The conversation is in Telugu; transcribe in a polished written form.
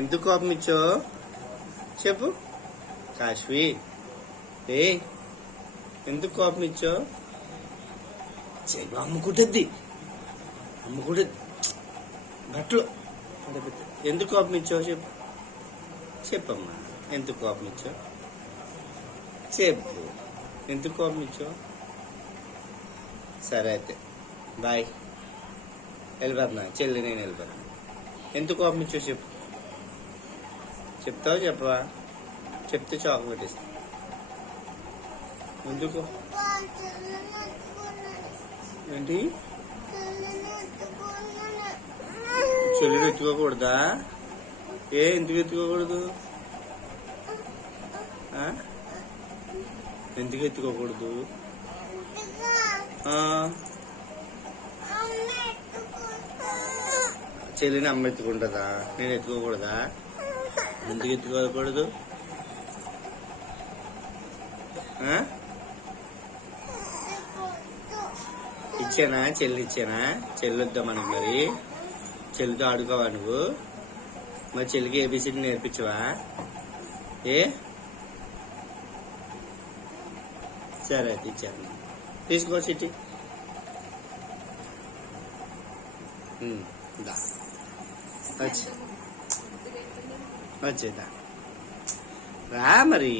ఎందుకు కోపం ఇచ్చావు చెప్పు. కాశ్వి ఏ ఎందుకు కోపం ఇచ్చావు? అమ్ముకుంటుంది బట్టలు. ఎందుకు కోపం ఇచ్చావు చెప్పు. చెప్పమ్మా ఎందుకు కోపం ఇచ్చావు చెప్పు. ఎందుకు కోపం ఇచ్చావు? సరే అయితే బాయ్, వెళ్ళిపోతున్నా చెల్లి, నేను వెళ్ళిపోతున్నా. ఎందుకు కోపం ఇచ్చావు చెప్పు. చెప్తావు చెప్పవా? చెప్తే చాక్లెట్ ఇస్తా. ఎందుకు ఏంటి చెల్లిని ఎత్తుకోకూడదా? ఎందుకు ఎత్తుకోకూడదు? ఎందుకు ఎత్తుకోకూడదు? చెల్లిని అమ్మ ఎత్తుకుంటుందా? నేను ఎత్తుకోకూడదా? ఎందుకు ఎత్తుకోకూడదు? ఇచ్చానా చెల్లి? ఇచ్చానా చెల్లి వద్దా మనకు? మరి చెల్లితో ఆడుకోవా నువ్వు? మరి చెల్లికి ఏబిసిడి నేర్పించవా? సరే అయితే ఇచ్చాను, తీసుకో చిట్టి. వచ్చేదా రా మరి.